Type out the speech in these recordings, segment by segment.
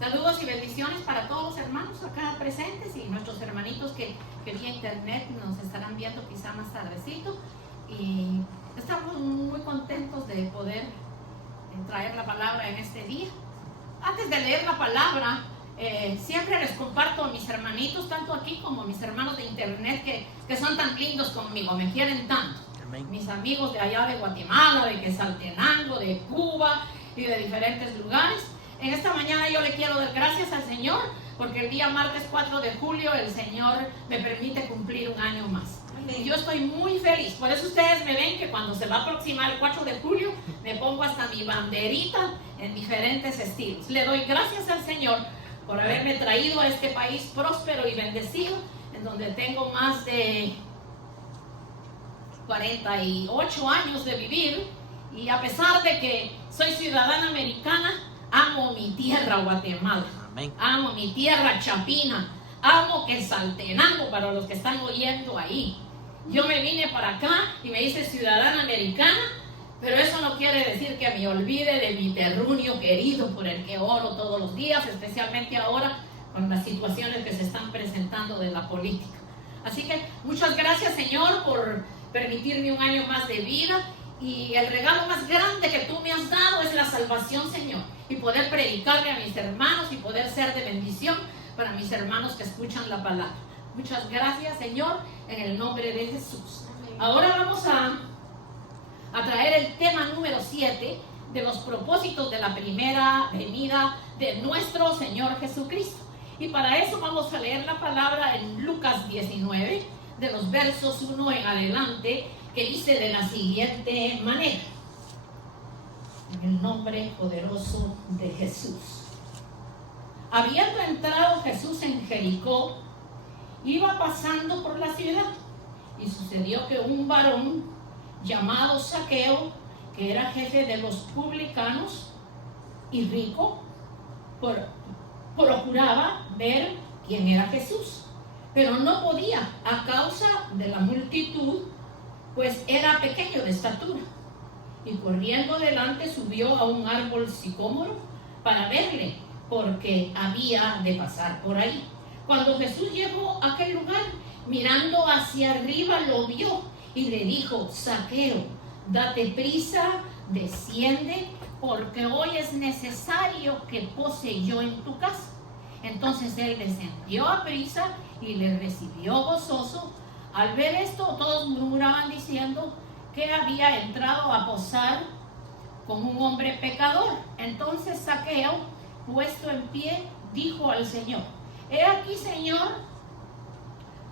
Saludos y bendiciones para todos los hermanos acá presentes y nuestros hermanitos que vía internet nos estarán viendo quizá más tardecito. Y estamos muy contentos de poder traer la palabra en este día. Antes de leer la palabra, siempre les comparto a mis hermanitos, tanto aquí como a mis hermanos de internet que son tan lindos conmigo, me quieren tanto. Amén. Mis amigos de allá de Guatemala, de Quetzaltenango, de Cuba y de diferentes lugares. En esta mañana yo le quiero dar gracias al Señor porque el día martes 4 de julio el Señor me permite cumplir un año más. Y yo estoy muy feliz. Por eso ustedes me ven que cuando se va a aproximar el 4 de julio me pongo hasta mi banderita en diferentes estilos. Le doy gracias al Señor por haberme traído a este país próspero y bendecido, en donde tengo más de 48 años de vivir. Y a pesar de que soy ciudadana americana, amo mi tierra Guatemala. Amén. Amo mi tierra Chapina. Amo Quetzaltenango para los que están oyendo ahí. Yo me vine para acá y me hice ciudadana americana, pero eso no quiere decir que me olvide de mi terruño querido por el que oro todos los días, especialmente ahora con las situaciones que se están presentando de la política. Así que muchas gracias, Señor, por permitirme un año más de vida. Y el regalo más grande que tú me has dado es la salvación, Señor, y poder predicarle a mis hermanos y poder ser de bendición para mis hermanos que escuchan la palabra. Muchas gracias, Señor, en el nombre de Jesús. Ahora vamos a traer el tema número 7 de los propósitos de la primera venida de nuestro Señor Jesucristo. Y para eso vamos a leer la palabra en Lucas 19, de los versos 1 en adelante, que dice de la siguiente manera: en el nombre poderoso de Jesús. Habiendo entrado Jesús en Jericó, iba pasando por la ciudad, y sucedió que un varón llamado Zaqueo, que era jefe de los publicanos y rico, procuraba ver quién era Jesús, pero no podía a causa de la multitud, pues era pequeño de estatura. Y corriendo delante subió a un árbol sicómoro para verle, porque había de pasar por ahí. Cuando Jesús llegó a aquel lugar, mirando hacia arriba lo vio y le dijo: Zaqueo, date prisa, desciende, porque hoy es necesario que pose yo en tu casa. Entonces él descendió a prisa y le recibió gozoso. Al ver esto, todos murmuraban diciendo que había entrado a posar con un hombre pecador. Entonces Zaqueo, puesto en pie, dijo al Señor: He aquí, Señor,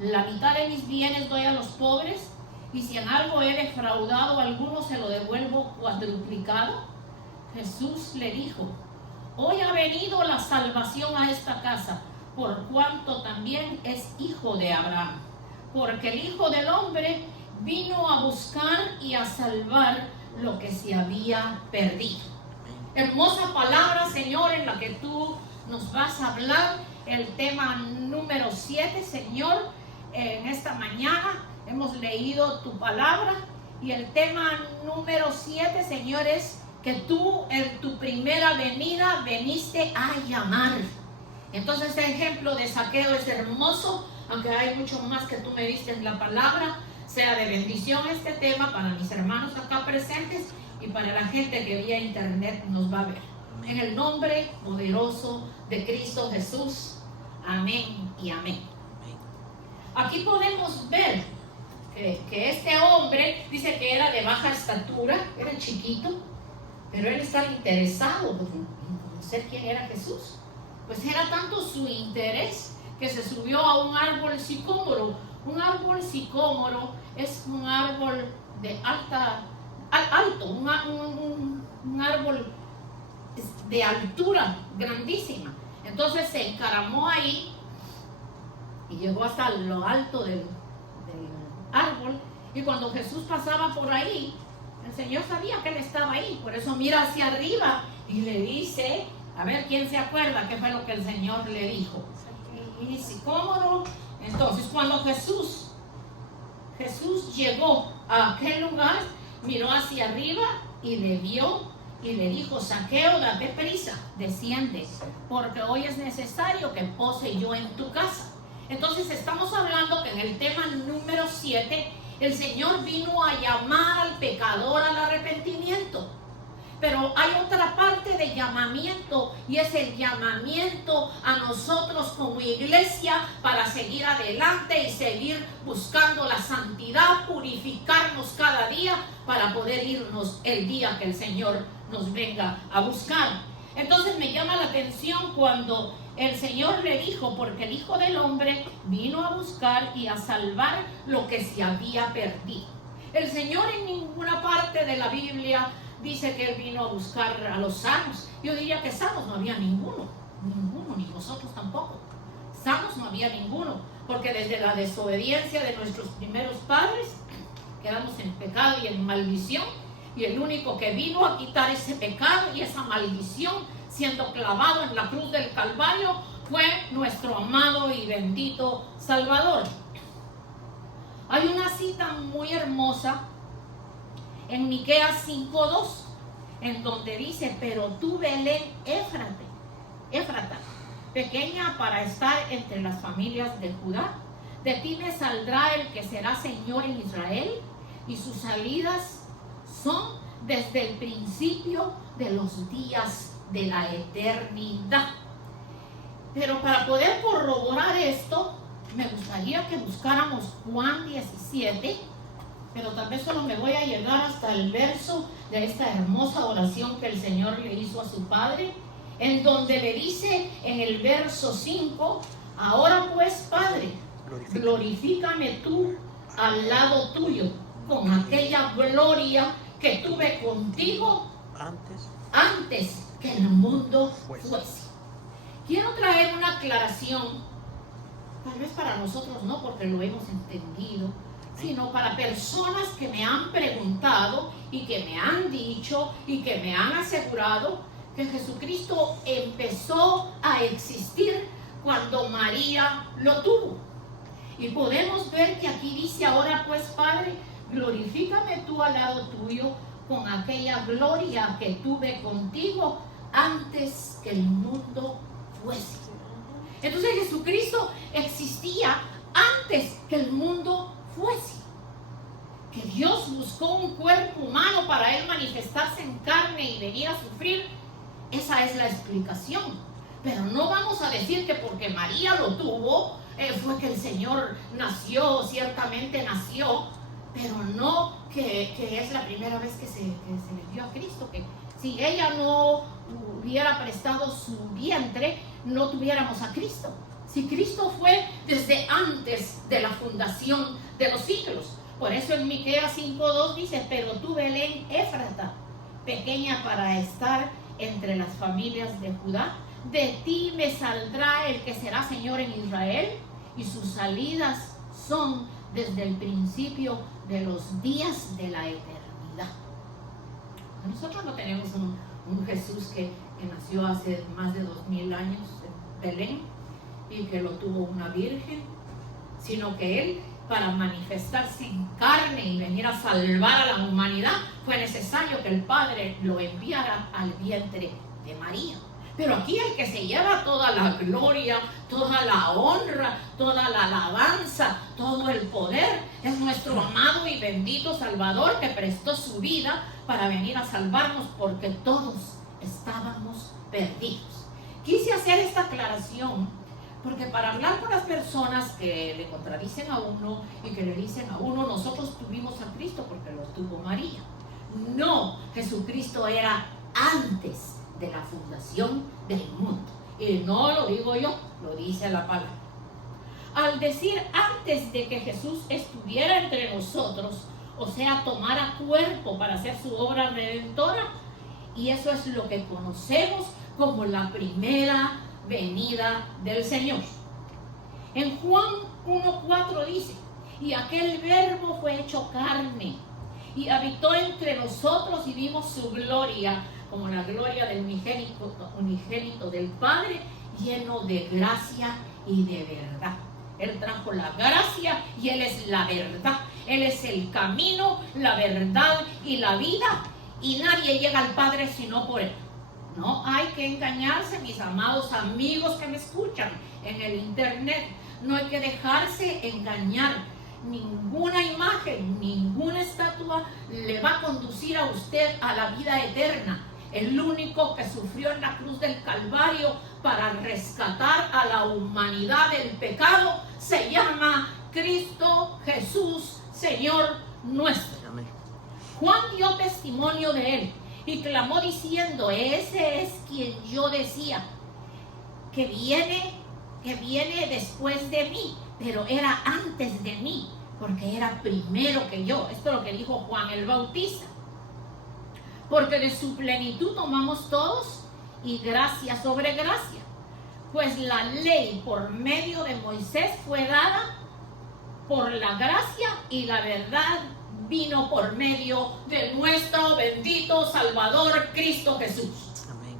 la mitad de mis bienes doy a los pobres, y si en algo he defraudado a alguno, se lo devuelvo cuadruplicado. Jesús le dijo: Hoy ha venido la salvación a esta casa, por cuanto también es hijo de Abraham. Porque el Hijo del Hombre vino a buscar y a salvar lo que se había perdido. Hermosa palabra, Señor, en la que tú nos vas a hablar. El tema número 7, Señor, en esta mañana hemos leído tu palabra. Y el tema número 7, Señor, es que tú en tu primera venida veniste a llamar. Entonces el ejemplo de Zaqueo es hermoso, aunque hay mucho más que tú me diste en la palabra. Sea de bendición este tema para mis hermanos acá presentes y para la gente que vía internet nos va a ver. Amén. En el nombre poderoso de Cristo Jesús. Amén y amén. Amén. Aquí podemos ver que este hombre dice que era de baja estatura, era chiquito, pero él estaba interesado en conocer quién era Jesús. Pues era tanto su interés que se subió a un árbol sicómoro. Un árbol sicómoro es un árbol de alto, un árbol de altura grandísima. Entonces se encaramó ahí y llegó hasta lo alto del árbol. Y cuando Jesús pasaba por ahí, el Señor sabía que él estaba ahí. Por eso mira hacia arriba y le dice, a ver quién se acuerda qué fue lo que el Señor le dijo. Y sicómoro. Entonces cuando Jesús llegó a aquel lugar, miró hacia arriba y le vio y le dijo: Zaqueo, date prisa, desciende, porque hoy es necesario que pose yo en tu casa. Entonces estamos hablando que en el tema número 7, el Señor vino a llamar al pecador al arrepentimiento. Pero hay otra parte de llamamiento, y es el llamamiento a nosotros como iglesia para seguir adelante y seguir buscando la santidad, purificarnos cada día para poder irnos el día que el Señor nos venga a buscar. Entonces me llama la atención cuando el Señor le dijo: porque el Hijo del Hombre vino a buscar y a salvar lo que se había perdido. El Señor en ninguna parte de la Biblia dice que Él vino a buscar a los sanos. Yo diría que sanos no había ninguno, ni nosotros tampoco. Sanos no había ninguno, porque desde la desobediencia de nuestros primeros padres quedamos en pecado y en maldición, y el único que vino a quitar ese pecado y esa maldición, siendo clavado en la cruz del Calvario, fue nuestro amado y bendito Salvador. Hay una cita muy hermosa en Miqueas 5:2, en donde dice: pero tú, Belén Éfrata, pequeña para estar entre las familias de Judá, de ti me saldrá el que será Señor en Israel, y sus salidas son desde el principio de los días de la eternidad. Pero para poder corroborar esto, me gustaría que buscáramos Juan 17, pero tal vez solo me voy a llegar hasta el verso de esta hermosa oración que el Señor le hizo a su Padre, en donde le dice en el verso 5: ahora pues, Padre, glorifícame tú al lado tuyo con aquella gloria que tuve contigo antes que el mundo fuese. Quiero traer una aclaración, tal vez para nosotros no, porque lo hemos entendido, sino para personas que me han preguntado y que me han dicho y que me han asegurado que Jesucristo empezó a existir cuando María lo tuvo. Y podemos ver que aquí dice: ahora pues, Padre, glorifícame tú al lado tuyo con aquella gloria que tuve contigo antes que el mundo fuese. Entonces Jesucristo existía antes que el mundo fuese. Que Dios buscó un cuerpo humano para Él manifestarse en carne y venir a sufrir, esa es la explicación. Pero no vamos a decir que porque María lo tuvo, fue que el Señor nació. Ciertamente nació, pero no que es la primera vez que se le dio a Cristo. Que si ella no hubiera prestado su vientre, no tuviéramos a Cristo. Si Cristo fue desde antes de la fundación de los siglos. Por eso en Miqueas 5:2 dice: pero tú, Belén Éfrata, pequeña para estar entre las familias de Judá, de ti me saldrá el que será Señor en Israel, y sus salidas son desde el principio de los días de la eternidad. Nosotros no tenemos un Jesús que nació hace más de 2000 años en Belén y que lo tuvo una virgen, sino que Él, para manifestarse en carne y venir a salvar a la humanidad, fue necesario que el Padre lo enviara al vientre de María. Pero aquí el que se lleva toda la gloria, toda la honra, toda la alabanza, todo el poder, es nuestro amado y bendito Salvador, que prestó su vida para venir a salvarnos, porque todos estábamos perdidos. Quise hacer esta aclaración porque para hablar con las personas que le contradicen a uno y que le dicen a uno: nosotros tuvimos a Cristo porque lo tuvo María. No, Jesucristo era antes de la fundación del mundo. Y no lo digo yo, lo dice la palabra. Al decir antes de que Jesús estuviera entre nosotros, o sea, tomara cuerpo para hacer su obra redentora, y eso es lo que conocemos como la primera venida del Señor. En Juan 1:4 dice: y aquel verbo fue hecho carne y habitó entre nosotros, y vimos su gloria como la gloria del unigénito del Padre, lleno de gracia y de verdad. Él trajo la gracia y Él es la verdad. Él es el camino, la verdad y la vida. y nadie llega al Padre sino por Él. No hay que engañarse, mis amados amigos que me escuchan en el internet. No hay que dejarse engañar. Ninguna imagen, ninguna estatua le va a conducir a usted a la vida eterna. El único que sufrió en la cruz del Calvario para rescatar a la humanidad del pecado se llama Cristo Jesús, Señor nuestro. Amén. Juan dio testimonio de Él y clamó diciendo: ese es quien yo decía que viene después de mí, pero era antes de mí, porque era primero que yo. Esto es lo que dijo Juan el Bautista. Porque de su plenitud tomamos todos, y gracia sobre gracia. Pues la ley por medio de Moisés fue dada, por la gracia y la verdad vino por medio de nuestro bendito Salvador Cristo Jesús. Amén.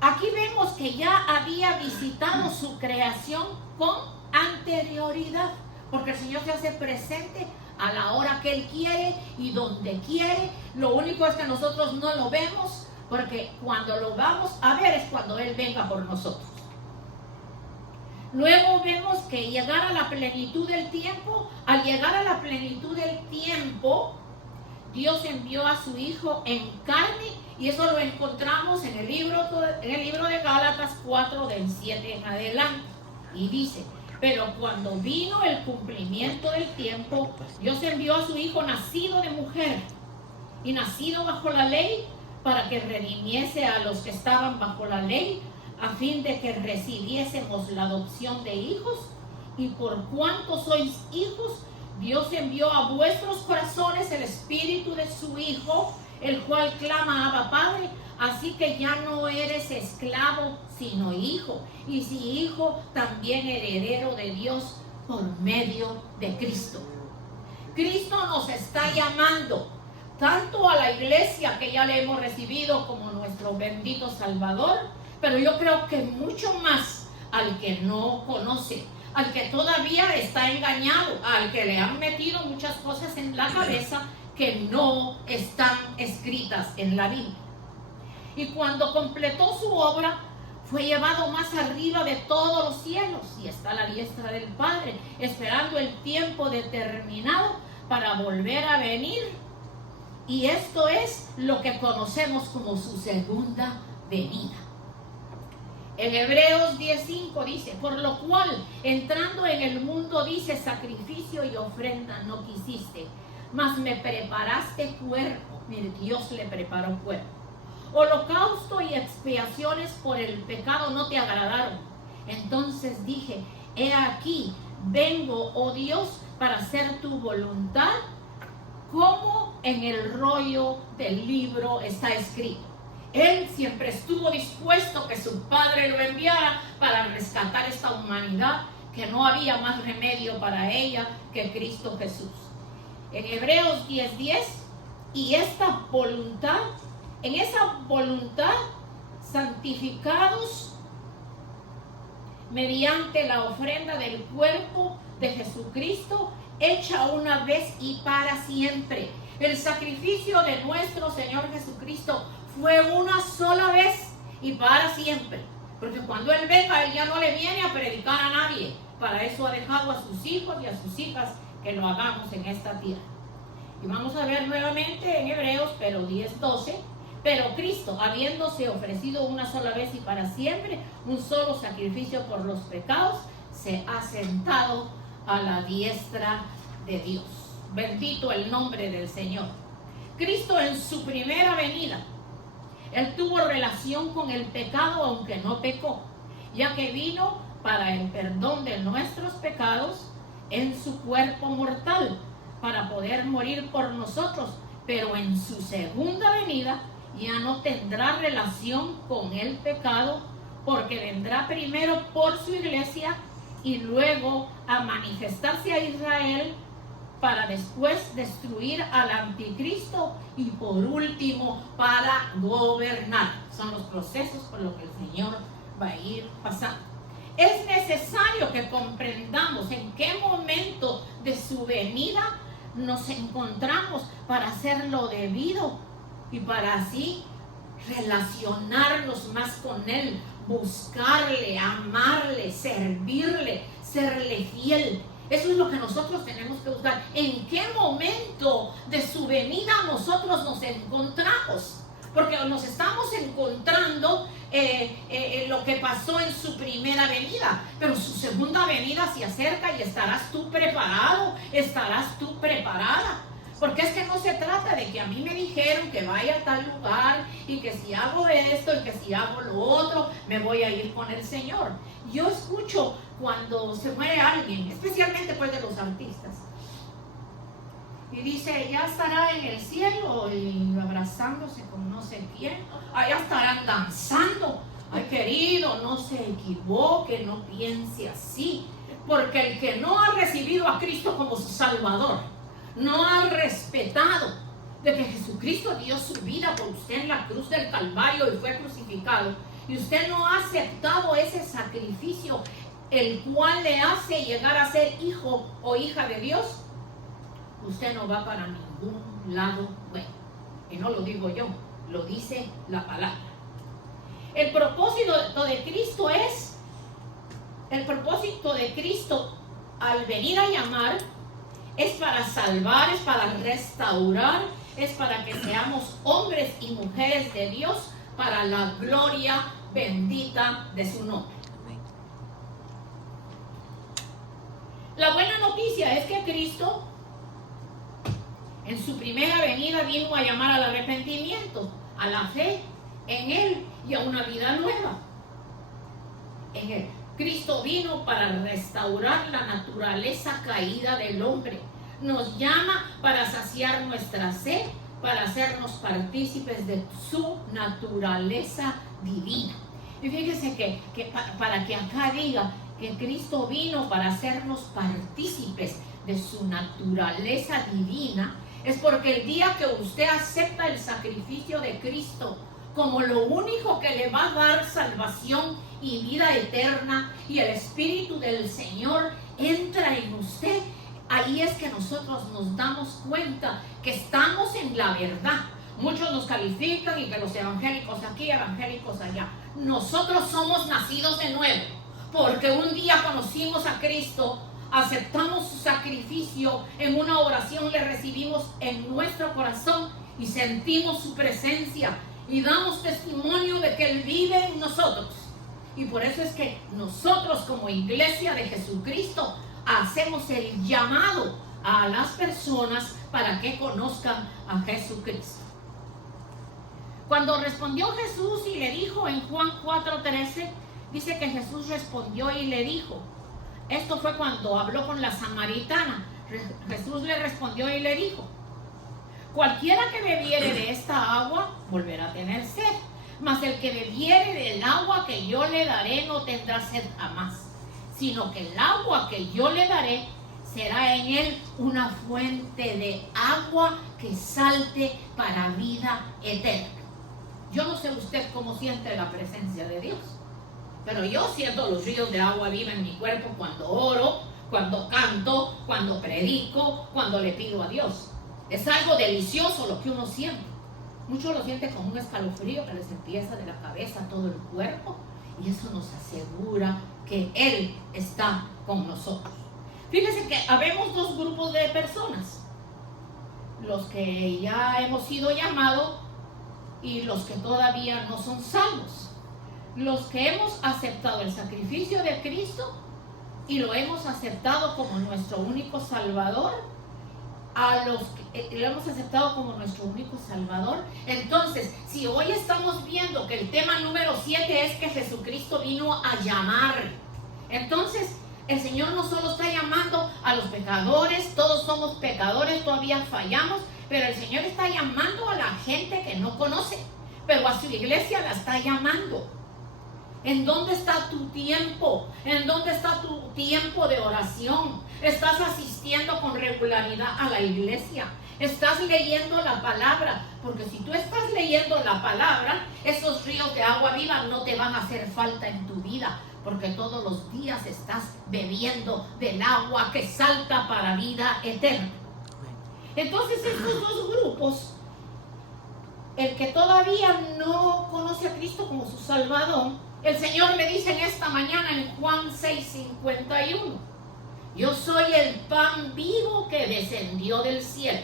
Aquí vemos que ya había visitado su creación con anterioridad, porque el Señor se hace presente a la hora que Él quiere y donde quiere. Lo único es que nosotros no lo vemos, porque cuando lo vamos a ver es cuando Él venga por nosotros. Luego vemos que llegar a la plenitud del tiempo, al llegar a la plenitud del tiempo, Dios envió a su Hijo en carne, y eso lo encontramos en el libro de Gálatas 4, del 7 en adelante. Y dice: pero cuando vino el cumplimiento del tiempo, Dios envió a su Hijo nacido de mujer y nacido bajo la ley, para que redimiese a los que estaban bajo la ley, a fin de que recibiésemos la adopción de hijos. Y por cuanto sois hijos, Dios envió a vuestros corazones el espíritu de su Hijo, el cual clama: Abba, Padre. Así que ya no eres esclavo, sino hijo. Y si hijo, también heredero de Dios por medio de Cristo. Cristo nos está llamando tanto a la iglesia, que ya le hemos recibido como nuestro bendito Salvador, pero yo creo que mucho más al que no conoce, al que todavía está engañado, al que le han metido muchas cosas en la cabeza que no están escritas en la Biblia. Y cuando completó su obra, fue llevado más arriba de todos los cielos y está a la diestra del Padre, esperando el tiempo determinado para volver a venir. Y esto es lo que conocemos como su segunda venida. En Hebreos 10:5 dice: por lo cual, entrando en el mundo, dice, sacrificio y ofrenda no quisiste, mas me preparaste cuerpo. Mire, Dios le preparó cuerpo. Holocausto y expiaciones por el pecado no te agradaron. Entonces dije: he aquí, vengo, oh Dios, para hacer tu voluntad, como en el rollo del libro está escrito. Él siempre estuvo dispuesto que su Padre lo enviara para rescatar esta humanidad, que no había más remedio para ella que Cristo Jesús. En Hebreos 10:10, y esta voluntad, en esa voluntad, santificados mediante la ofrenda del cuerpo de Jesucristo, hecha una vez y para siempre. El sacrificio de nuestro Señor Jesucristo fue una sola vez y para siempre. Porque cuando Él venga, Él ya no le viene a predicar a nadie. Para eso ha dejado a sus hijos y a sus hijas que lo hagamos en esta tierra. Y vamos a ver nuevamente en Hebreos, pero 10:12. Pero Cristo, habiéndose ofrecido una sola vez y para siempre, un solo sacrificio por los pecados, se ha sentado a la diestra de Dios. Bendito el nombre del Señor. Cristo, en su primera venida, Él tuvo relación con el pecado, aunque no pecó, ya que vino para el perdón de nuestros pecados en su cuerpo mortal, para poder morir por nosotros. Pero en su segunda venida ya no tendrá relación con el pecado, porque vendrá primero por su iglesia y luego a manifestarse a Israel, para después destruir al anticristo y por último para gobernar. Son los procesos por los que el Señor va a ir pasando. Es necesario que comprendamos en qué momento de su venida nos encontramos para hacer lo debido y para así relacionarnos más con Él, buscarle, amarle, servirle, serle fiel. Eso es lo que nosotros tenemos que buscar. ¿En qué momento de su venida nosotros nos encontramos? Porque nos estamos encontrando lo que pasó en su primera venida, pero su segunda venida se acerca y estarás tú preparado, estarás tú preparada. Porque es que no se trata de que a mí me dijeron que vaya a tal lugar y que si hago esto y que si hago lo otro, me voy a ir con el Señor. Yo escucho cuando se muere alguien, especialmente pues de los artistas, y dice, ya estará en el cielo y abrazándose con no sé quién, allá estarán danzando. Ay, querido, no se equivoque, no piense así, porque el que no ha recibido a Cristo como su Salvador, no ha respetado de que Jesucristo dio su vida por usted en la cruz del Calvario y fue crucificado, y usted no ha aceptado ese sacrificio, el cual le hace llegar a ser hijo o hija de Dios, usted no va para ningún lado bueno. Y no lo digo yo, lo dice la palabra. El propósito de Cristo es, el propósito de Cristo al venir a llamar es para salvar, es para restaurar, es para que seamos hombres y mujeres de Dios para la gloria bendita de su nombre. La buena noticia es que Cristo en su primera venida vino a llamar al arrepentimiento, a la fe en Él y a una vida nueva en Él. Cristo vino para restaurar la naturaleza caída del hombre. Nos llama para saciar nuestra sed, para hacernos partícipes de su naturaleza divina. Y fíjese que para que acá diga que Cristo vino para hacernos partícipes de su naturaleza divina, es porque el día que usted acepta el sacrificio de Cristo como lo único que le va a dar salvación y vida eterna, y el Espíritu del Señor entra en usted, ahí es que nosotros nos damos cuenta que estamos en la verdad. Muchos nos califican y que los evangélicos aquí, evangélicos allá. Nosotros somos nacidos de nuevo, porque un día conocimos a Cristo, aceptamos su sacrificio, en una oración le recibimos en nuestro corazón y sentimos su presencia y damos testimonio de que Él vive en nosotros. Y por eso es que nosotros como iglesia de Jesucristo hacemos el llamado a las personas para que conozcan a Jesucristo. Cuando respondió Jesús y le dijo en Juan 4:13, dice que Jesús respondió y le dijo, esto fue cuando habló con la samaritana, Jesús le respondió y le dijo, cualquiera que bebiere de esta agua volverá a tener sed, mas el que bebiere del agua que yo le daré no tendrá sed jamás, sino que el agua que yo le daré será en él una fuente de agua que salte para vida eterna. Yo no sé usted cómo siente la presencia de Dios, pero yo siento los ríos de agua viva en mi cuerpo cuando oro, cuando canto, cuando predico, cuando le pido a Dios. Es algo delicioso lo que uno siente. Muchos lo sienten como un escalofrío que les empieza de la cabeza a todo el cuerpo, y eso nos asegura que Él está con nosotros. Fíjense que habemos dos grupos de personas: los que ya hemos sido llamados y los que todavía no son salvos. Los que hemos aceptado el sacrificio de Cristo y lo hemos aceptado como nuestro único Salvador, a los que lo hemos aceptado como nuestro único Salvador. Entonces, si hoy estamos viendo que el tema número 7 es que Jesucristo vino a llamar, entonces el Señor no solo está llamando a los pecadores, todos somos pecadores, todavía fallamos, pero el Señor está llamando a la gente que no conoce, pero a su iglesia la está llamando. ¿En dónde está tu tiempo? ¿En dónde está tu tiempo de oración? ¿Estás asistiendo con regularidad a la iglesia? ¿Estás leyendo la palabra? Porque si tú estás leyendo la palabra, esos ríos de agua viva no te van a hacer falta en tu vida, porque todos los días estás bebiendo del agua que salta para vida eterna. Entonces estos dos grupos el que todavía no conoce a Cristo como su Salvador, el Señor me dice en esta mañana en Juan 6:51, yo soy el pan vivo que descendió del cielo.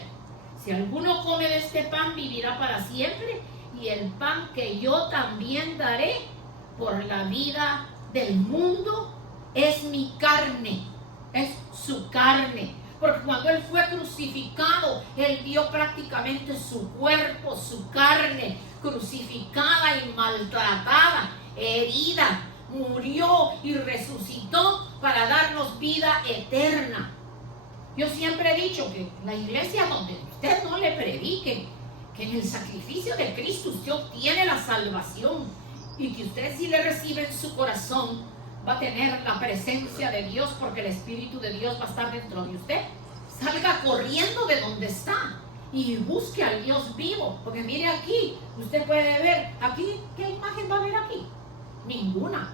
Si alguno come de este pan vivirá para siempre, y el pan que yo también daré por la vida del mundo es mi carne, es su carne. Porque cuando Él fue crucificado, Él dio prácticamente su cuerpo, su carne, crucificada y maltratada, herida, murió y resucitó para darnos vida eterna. Yo siempre he dicho que la iglesia donde usted no le predique que en el sacrificio de Cristo usted obtiene la salvación, y que usted, si le recibe en su corazón, va a tener la presencia de Dios, porque el Espíritu de Dios va a estar dentro de usted. Salga corriendo de donde está y busque al Dios vivo, porque mire aquí, usted puede ver aquí, ¿qué imagen va a ver aquí? Ninguna,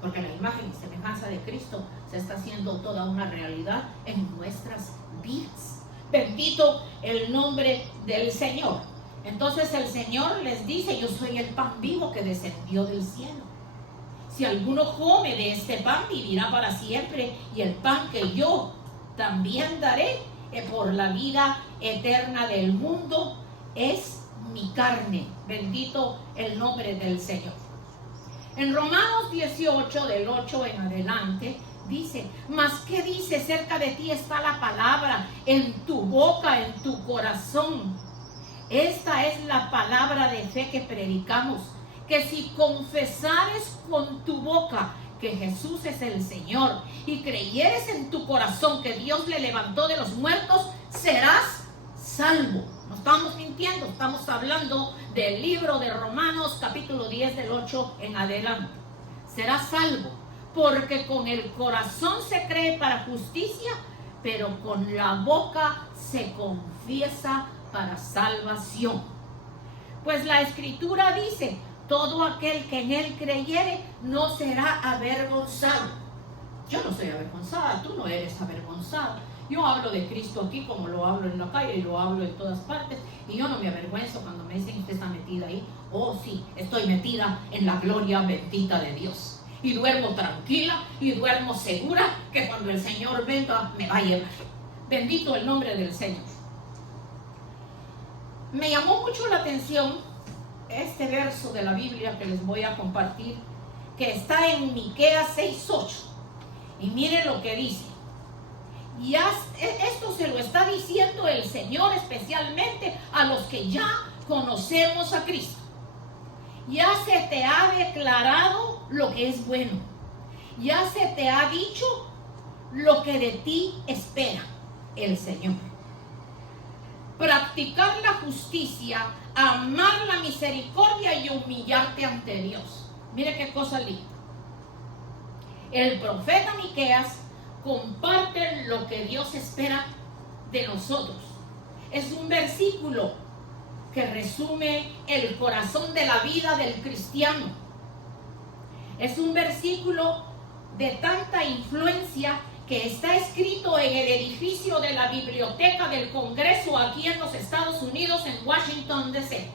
porque la imagen y semejanza de Cristo se está haciendo toda una realidad en nuestras vidas. Bendito el nombre del Señor. Entonces el Señor les dice, yo soy el pan vivo que descendió del cielo. Si alguno come de este pan, vivirá para siempre, y el pan que yo también daré por la vida eterna del mundo es mi carne. Bendito el nombre del Señor. En Romanos 18, del 8 en adelante, dice, mas ¿qué dice? Cerca de ti está la palabra, en tu boca, en tu corazón. Esta es la palabra de fe que predicamos, que si confesares con tu boca que Jesús es el Señor y creyeres en tu corazón que Dios le levantó de los muertos, serás salvo. No estamos mintiendo, estamos hablando del libro de Romanos capítulo 10 del 8 en adelante. Serás salvo, porque con el corazón se cree para justicia, pero con la boca se confiesa para salvación. Pues la Escritura dice, todo aquel que en Él creyere no será avergonzado. Yo no soy avergonzada, tú no eres avergonzada. Yo hablo de Cristo aquí como lo hablo en la calle y lo hablo en todas partes, y yo no me avergüenzo cuando me dicen, usted está metida ahí. Oh sí, estoy metida en la gloria bendita de Dios, y duermo tranquila y duermo segura que cuando el Señor venga me va a llevar. Bendito el nombre del Señor. Me llamó mucho la atención este verso de la Biblia que les voy a compartir, que está en Miqueas 6:8, y miren lo que dice. Y esto se lo está diciendo el Señor especialmente a los que ya conocemos a Cristo. Ya se te ha declarado lo que es bueno, ya se te ha dicho lo que de ti espera el Señor: practicar la justicia, amar la misericordia y humillarte ante Dios. Mire qué cosa linda. El profeta Miqueas comparte lo que Dios espera de nosotros. Es un versículo que resume el corazón de la vida del cristiano. Es un versículo de tanta influencia que está escrito en el edificio de la Biblioteca del Congreso aquí en los Estados Unidos, en Washington, D.C.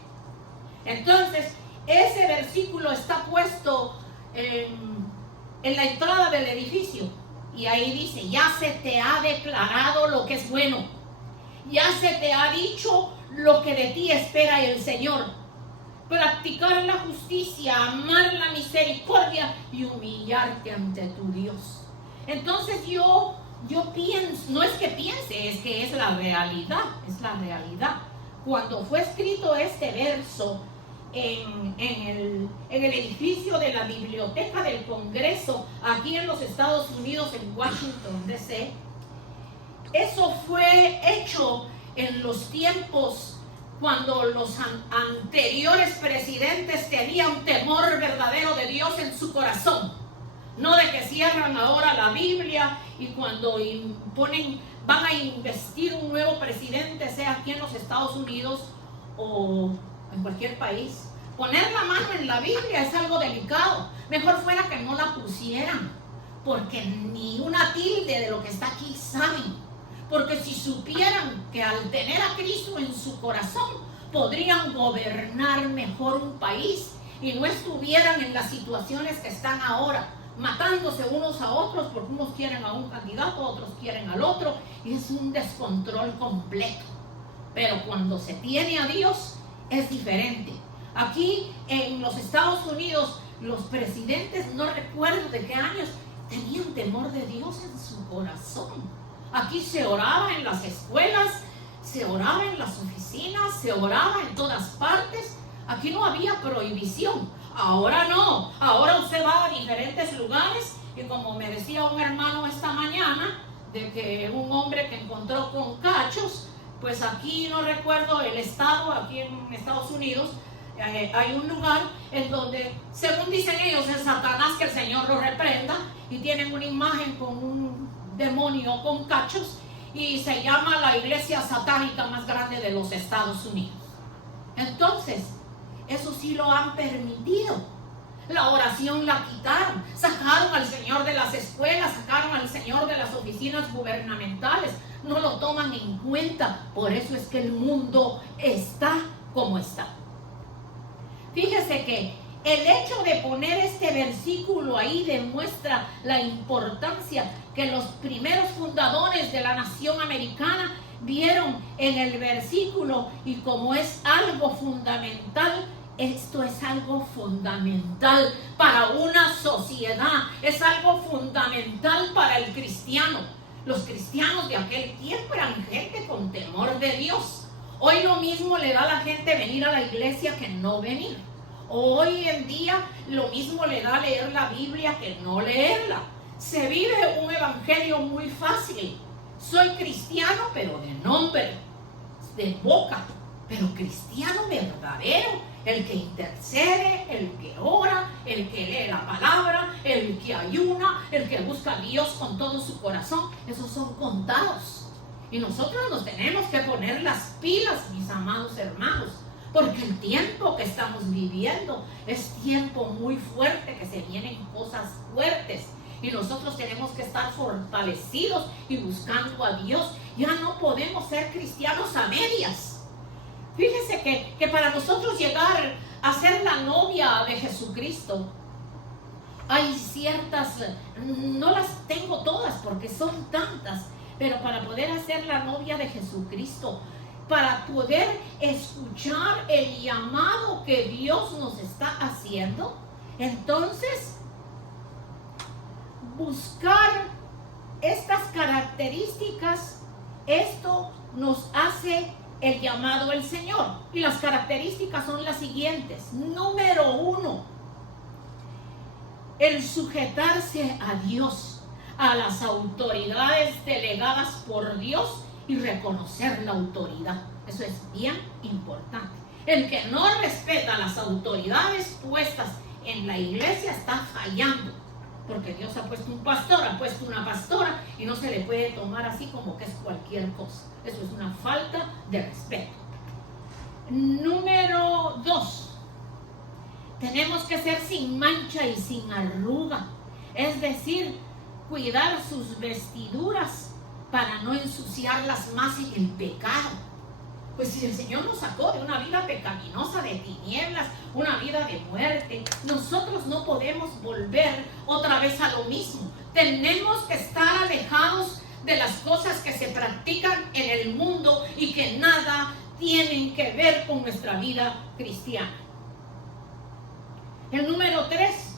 Entonces, ese versículo está puesto en la entrada del edificio, y ahí dice, ya se te ha declarado lo que es bueno, ya se te ha dicho lo que de ti espera el Señor: practicar la justicia, amar la misericordia y humillarte ante tu Dios. Entonces yo pienso, no es que piense, es que es la realidad, es la realidad. Cuando fue escrito este verso en el edificio de la Biblioteca del Congreso aquí en los Estados Unidos, en Washington, D.C., eso fue hecho en los tiempos cuando los anteriores presidentes tenían temor verdadero de Dios en su corazón. No de que cierran ahora la Biblia y cuando van a investir un nuevo presidente, sea aquí en los Estados Unidos o en cualquier país, poner la mano en la Biblia es algo delicado. Mejor fuera que no la pusieran, porque ni una tilde de lo que está aquí saben. Porque si supieran que al tener a Cristo en su corazón podrían gobernar mejor un país y no estuvieran en las situaciones que están ahora, matándose unos a otros porque unos quieren a un candidato, otros quieren al otro, y es un descontrol completo. Pero cuando se tiene a Dios es diferente. Aquí en los Estados Unidos, los presidentes, no recuerdo de qué años, tenían temor de Dios en su corazón. Aquí se oraba en las escuelas, se oraba en las oficinas, se oraba en todas partes. Aquí no había prohibición. Ahora no. Ahora usted va a diferentes lugares y, como me decía un hermano esta mañana, de que un hombre que encontró con cachos, pues aquí no recuerdo el estado, aquí en Estados Unidos, hay un lugar en donde, según dicen ellos, es Satanás, que el Señor lo reprenda, y tienen una imagen con un demonio con cachos, y se llama la iglesia satánica más grande de los Estados Unidos. Entonces, eso sí lo han permitido. La oración la quitaron, sacaron al Señor de las escuelas, sacaron al Señor de las oficinas gubernamentales, no lo toman en cuenta. Por eso es que el mundo está como está. Fíjese que el hecho de poner este versículo ahí demuestra la importancia que los primeros fundadores de la nación americana vieron en el versículo, y como es algo fundamental, esto es algo fundamental para una sociedad, es algo fundamental para el cristiano. Los cristianos de aquel tiempo eran gente con temor de Dios. Hoy lo mismo le da a la gente venir a la iglesia que no venir. Hoy en día lo mismo le da leer la Biblia que no leerla. Se vive un evangelio muy fácil. Soy cristiano, pero de nombre, de boca, pero cristiano verdadero, el que intercede, el que ora, el que lee la palabra, el que ayuna, el que busca a Dios con todo su corazón. Esos son contados. Y nosotros nos tenemos que poner las pilas, mis amados hermanos, porque el tiempo que estamos viviendo es tiempo muy fuerte, que se vienen cosas fuertes. Y nosotros tenemos que estar fortalecidos y buscando a Dios. Ya no podemos ser cristianos a medias. Fíjese que para nosotros llegar a ser la novia de Jesucristo, hay ciertas, no las tengo todas porque son tantas, pero para poder hacer la novia de Jesucristo, para poder escuchar el llamado que Dios nos está haciendo, entonces buscar estas características, esto nos hace el llamado del Señor. Y las características son las siguientes. Número 1, el sujetarse a Dios, a las autoridades delegadas por Dios, y reconocer la autoridad. Eso es bien importante. El que no respeta las autoridades puestas en la iglesia está fallando, porque Dios ha puesto un pastor, ha puesto una pastora, y no se le puede tomar así como que es cualquier cosa. Eso es una falta de respeto. Número 2, tenemos que ser sin mancha y sin arruga, es decir, cuidar sus vestiduras para no ensuciarlas más en el pecado. Pues si el Señor nos sacó de una vida pecaminosa, de tinieblas, una vida de muerte, nosotros no podemos volver otra vez a lo mismo. Tenemos que estar alejados de las cosas que se practican en el mundo y que nada tienen que ver con nuestra vida cristiana. El número 3,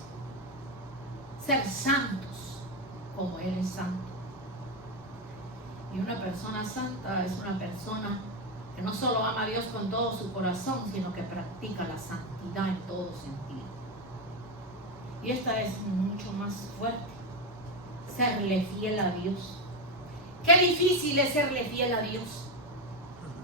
ser santos como Él es santo. Y una persona santa es una persona que no solo ama a Dios con todo su corazón, sino que practica la santidad en todo sentido. Y esta es mucho más fuerte: serle fiel a Dios. Qué difícil es serle fiel a Dios,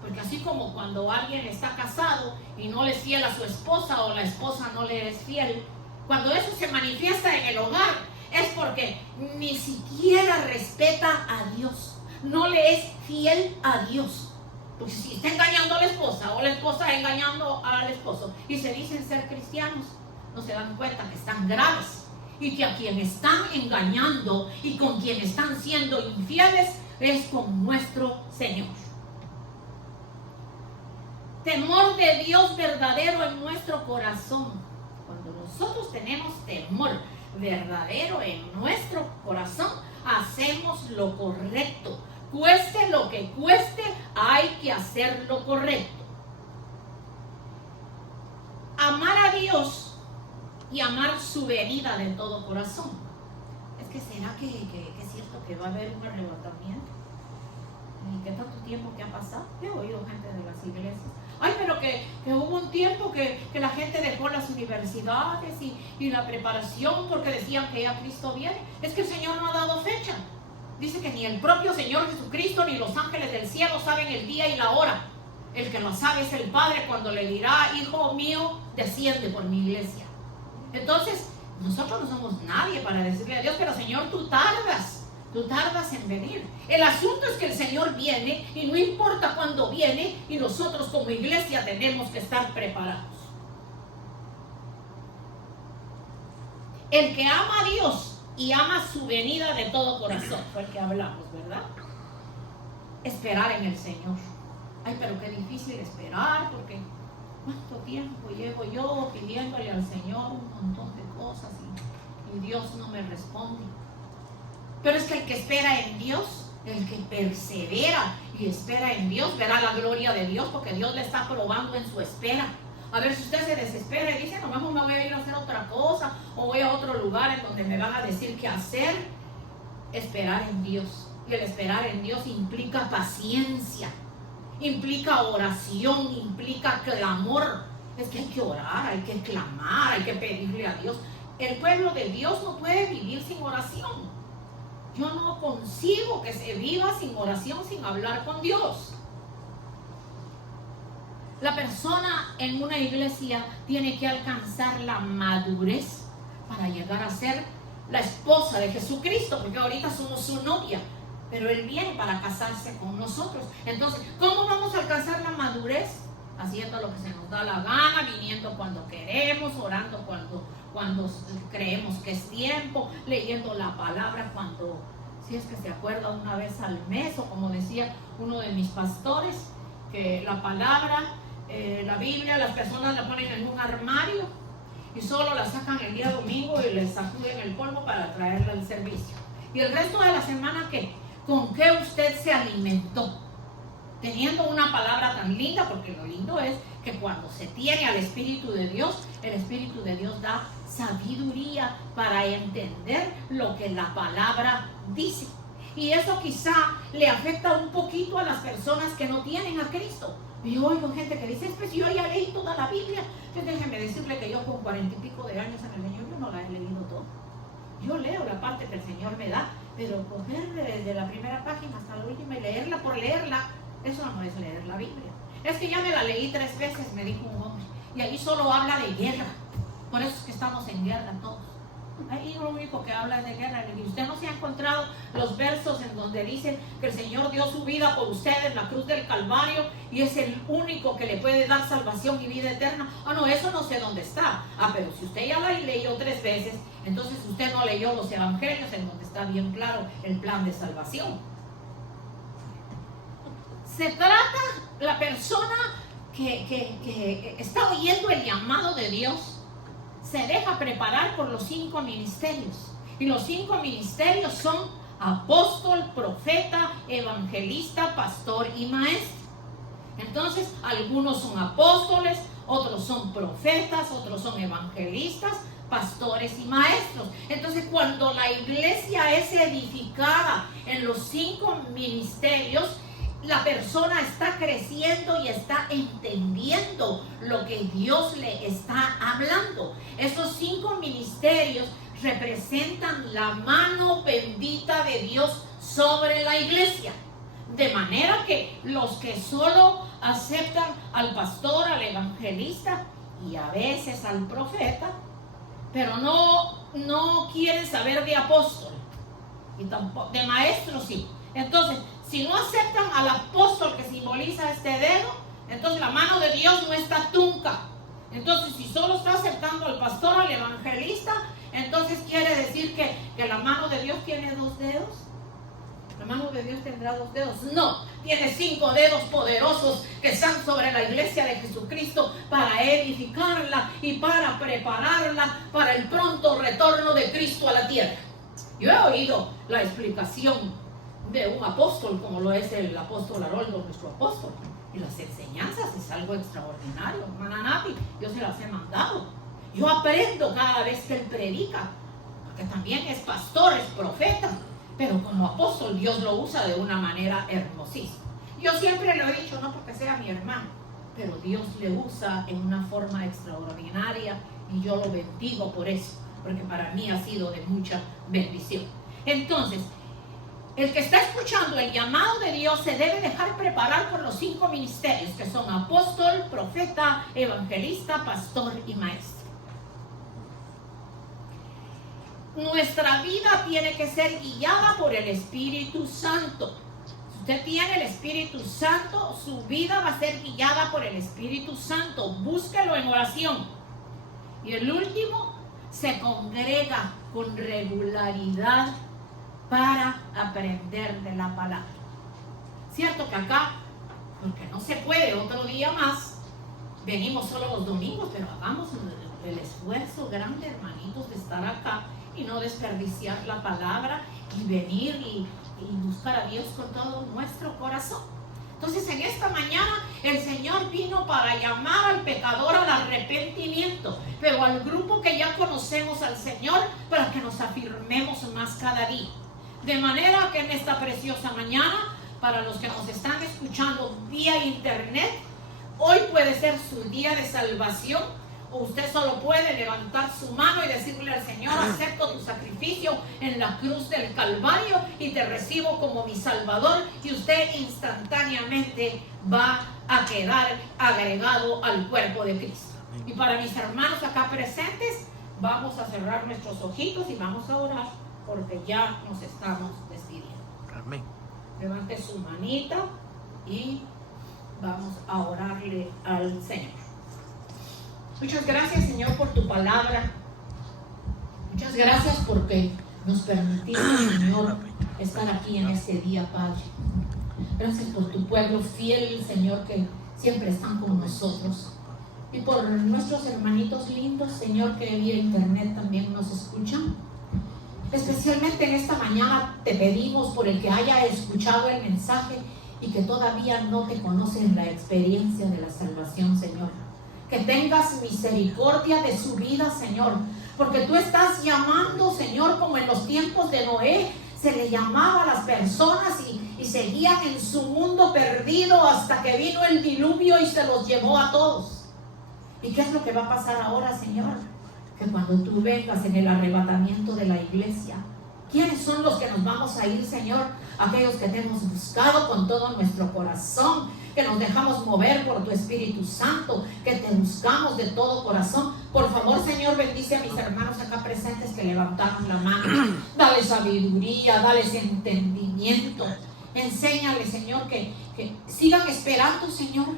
porque así como cuando alguien está casado y no le es fiel a su esposa, o la esposa no le es fiel, cuando eso se manifiesta en el hogar es porque ni siquiera respeta a Dios, no le es fiel a Dios. Porque si está engañando a la esposa, o la esposa engañando al esposo, y se dicen ser cristianos, no se dan cuenta que están graves, y que a quien están engañando y con quien están siendo infieles es con nuestro Señor. temor de Dios verdadero en nuestro corazón. Cuando nosotros tenemos temor verdadero en nuestro corazón, hacemos lo correcto. Cueste lo que cueste, hay que hacer lo correcto. Amar a Dios y amar su venida de todo corazón. Es que será que es cierto que va a haber un arrebatamiento. ¿Y qué tanto tiempo que ha pasado? He oído gente de las iglesias. Ay, pero que hubo un tiempo que la gente dejó las universidades y la preparación porque decían que ya Cristo viene. Es que el Señor no ha dado fecha. Dice que ni el propio Señor Jesucristo ni los ángeles del cielo saben el día y la hora. El que lo sabe es el Padre cuando le dirá: hijo mío, desciende por mi iglesia. Entonces, nosotros no somos nadie para decirle a Dios: pero Señor, tú tardas en venir. El asunto es que el Señor viene y no importa cuándo viene, y nosotros como iglesia tenemos que estar preparados. El que ama a Dios y ama su venida de todo corazón, fue el que hablamos, ¿verdad? Esperar en el Señor. Ay, pero qué difícil esperar, porque ¿cuánto tiempo llevo yo pidiéndole al Señor un montón de cosas y Dios no me responde? Pero es que el que espera en Dios, el que persevera y espera en Dios, verá la gloria de Dios, porque Dios le está probando en su espera. A ver, si usted se desespera y dice: no, mejor me voy a ir a hacer otra cosa, o voy a otro lugar en donde me van a decir qué hacer. Esperar en Dios. Y el esperar en Dios implica paciencia, implica oración, implica clamor. Es que hay que orar, hay que clamar, hay que pedirle a Dios. El pueblo de Dios no puede vivir sin oración. Yo no concibo que se viva sin oración, sin hablar con Dios. La persona en una iglesia tiene que alcanzar la madurez para llegar a ser la esposa de Jesucristo, porque ahorita somos su novia, pero Él viene para casarse con nosotros. Entonces, ¿cómo vamos a alcanzar la madurez? Haciendo lo que se nos da la gana, viniendo cuando queremos, orando cuando creemos que es tiempo, leyendo la palabra cuando, si es que se acuerda, una vez al mes, o como decía uno de mis pastores, que la palabra, la Biblia, las personas la ponen en un armario y solo la sacan el día domingo y le sacuden el polvo para traerla al servicio. Y el resto de la semana, ¿qué? ¿Con qué usted se alimentó? Teniendo una palabra tan linda, porque lo lindo es que cuando se tiene al Espíritu de Dios, el Espíritu de Dios da sabiduría para entender lo que la palabra dice. Y eso quizá le afecta un poquito a las personas que no tienen a Cristo. Yo oigo gente que dice: pues yo ya leí toda la Biblia. Entonces déjeme decirle que yo con 40 y pico de años en el Señor, yo no la he leído toda. Yo leo la parte que el Señor me da, pero coger desde la primera página hasta la última y leerla por leerla, eso no es leer la Biblia. Es que ya me la leí 3 veces, me dijo un hombre, y ahí solo habla de guerra. Por eso es que estamos en guerra todos. Ahí lo único que habla es de guerra. Y usted no se ha encontrado los versos en donde dicen que el Señor dio su vida por usted en la cruz del Calvario y es el único que le puede dar salvación y vida eterna. No, eso no sé dónde está. Pero si usted ya la leyó 3 veces, entonces usted no leyó los evangelios en donde está bien claro el plan de salvación. Se trata la persona que está oyendo el llamado de Dios, se deja preparar por los 5 ministerios. Y los 5 ministerios son apóstol, profeta, evangelista, pastor y maestro. Entonces, algunos son apóstoles, otros son profetas, otros son evangelistas, pastores y maestros. Entonces, cuando la iglesia es edificada en los 5 ministerios, la persona está creciendo y está entendiendo lo que Dios le está hablando. Esos 5 ministerios representan la mano bendita de Dios sobre la iglesia. De manera que los que solo aceptan al pastor, al evangelista y a veces al profeta, pero no quieren saber de apóstol y tampoco de maestro, sí. Entonces, si no aceptan al apóstol que simboliza este dedo, entonces la mano de Dios no está tunca. Entonces, si solo está aceptando al pastor, al evangelista, entonces quiere decir que la mano de Dios tiene 2 dedos. ¿La mano de Dios tendrá 2 dedos? No, Tiene 5 dedos poderosos que están sobre la iglesia de Jesucristo para edificarla y para prepararla para el pronto retorno de Cristo a la tierra. Yo he oído la explicación de un apóstol, como lo es el apóstol Haroldo, nuestro apóstol. Y las enseñanzas es algo extraordinario, hermana Nati, yo se las he mandado. Yo aprendo cada vez que él predica, porque también es pastor, es profeta, pero como apóstol Dios lo usa de una manera hermosísima. Yo siempre lo he dicho, no porque sea mi hermano, pero Dios le usa en una forma extraordinaria y yo lo bendigo por eso, porque para mí ha sido de mucha bendición. Entonces, el que está escuchando el llamado de Dios se debe dejar preparar por los 5 ministerios, que son apóstol, profeta, evangelista, pastor y maestro. Nuestra vida tiene que ser guiada por el Espíritu Santo. Si usted tiene el Espíritu Santo, su vida va a ser guiada por el Espíritu Santo. Búsquelo en oración. Y el último, se congrega con regularidad para aprender de la palabra. Cierto que acá, porque no se puede otro día más, venimos solo los domingos, pero hagamos el esfuerzo grande, hermanitos, de estar acá y no desperdiciar la palabra y venir y buscar a Dios con todo nuestro corazón. Entonces, en esta mañana el Señor vino para llamar al pecador al arrepentimiento, pero al grupo que ya conocemos al Señor, para que nos afirmemos más cada día. De manera que en esta preciosa mañana, para los que nos están escuchando vía internet, hoy puede ser su día de salvación, o usted solo puede levantar su mano y decirle al Señor: acepto tu sacrificio en la cruz del Calvario y te recibo como mi Salvador, y usted instantáneamente va a quedar agregado al cuerpo de Cristo. Y para mis hermanos acá presentes, vamos a cerrar nuestros ojitos y vamos a orar, porque ya nos estamos despidiendo. Amén. Levante su manita y vamos a orarle al Señor. Muchas gracias, Señor, por tu palabra. Muchas gracias porque nos permitiste, Señor, estar aquí en este día, Padre. Gracias por tu pueblo fiel, Señor, que siempre están con nosotros. Y por nuestros hermanitos lindos, Señor, que vía internet también nos escuchan. Especialmente en esta mañana te pedimos por el que haya escuchado el mensaje y que todavía no te conoce en la experiencia de la salvación, Señor. Que tengas misericordia de su vida, Señor, porque tú estás llamando, Señor, como en los tiempos de Noé se le llamaba a las personas y seguían en su mundo perdido hasta que vino el diluvio y se los llevó a todos. ¿Y qué es lo que va a pasar ahora, Señor? Que cuando tú vengas en el arrebatamiento de la iglesia, ¿quiénes son los que nos vamos a ir, Señor? Aquellos que te hemos buscado con todo nuestro corazón, que nos dejamos mover por tu Espíritu Santo, que te buscamos de todo corazón. Por favor, Señor, bendice a mis hermanos acá presentes que levantaron la mano. Dale sabiduría, dales entendimiento. Enséñale, Señor, que sigan esperando, Señor,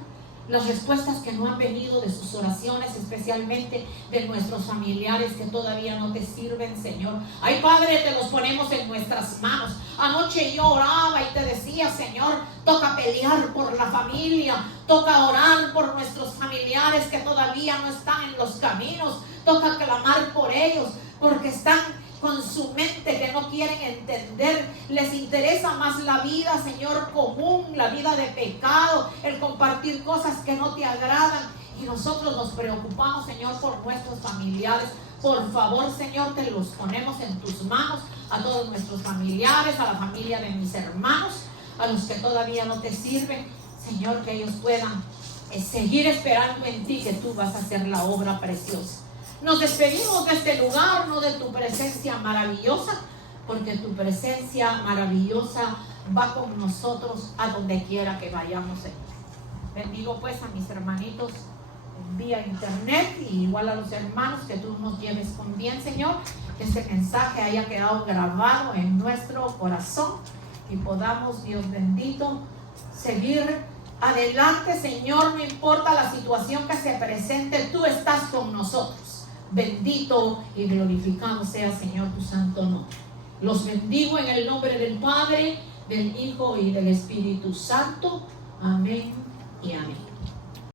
las respuestas que no han venido de sus oraciones, especialmente de nuestros familiares que todavía no te sirven, Señor. Ay, Padre, te los ponemos en nuestras manos. Anoche yo oraba y te decía, Señor, toca pelear por la familia, toca orar por nuestros familiares que todavía no están en los caminos, toca clamar por ellos, porque están con su mente que no quieren entender, les interesa más la vida, Señor, común, la vida de pecado, el compartir cosas que no te agradan, y nosotros nos preocupamos, Señor, por nuestros familiares. Por favor, Señor, te los ponemos en tus manos, a todos nuestros familiares, a la familia de mis hermanos, a los que todavía no te sirven, Señor, que ellos puedan seguir esperando en ti, que tú vas a hacer la obra preciosa. Nos despedimos de este lugar, no de tu presencia maravillosa, porque tu presencia maravillosa va con nosotros a donde quiera que vayamos, Señor. Bendigo pues a mis hermanitos vía internet, y igual a los hermanos, que tú nos lleves con bien, Señor, que este mensaje haya quedado grabado en nuestro corazón y podamos, Dios bendito, seguir adelante, Señor. No importa la situación que se presente, tú estás con nosotros. Bendito y glorificado sea, Señor, tu santo nombre. Los bendigo en el nombre del Padre, del Hijo y del Espíritu Santo. Amén y amén.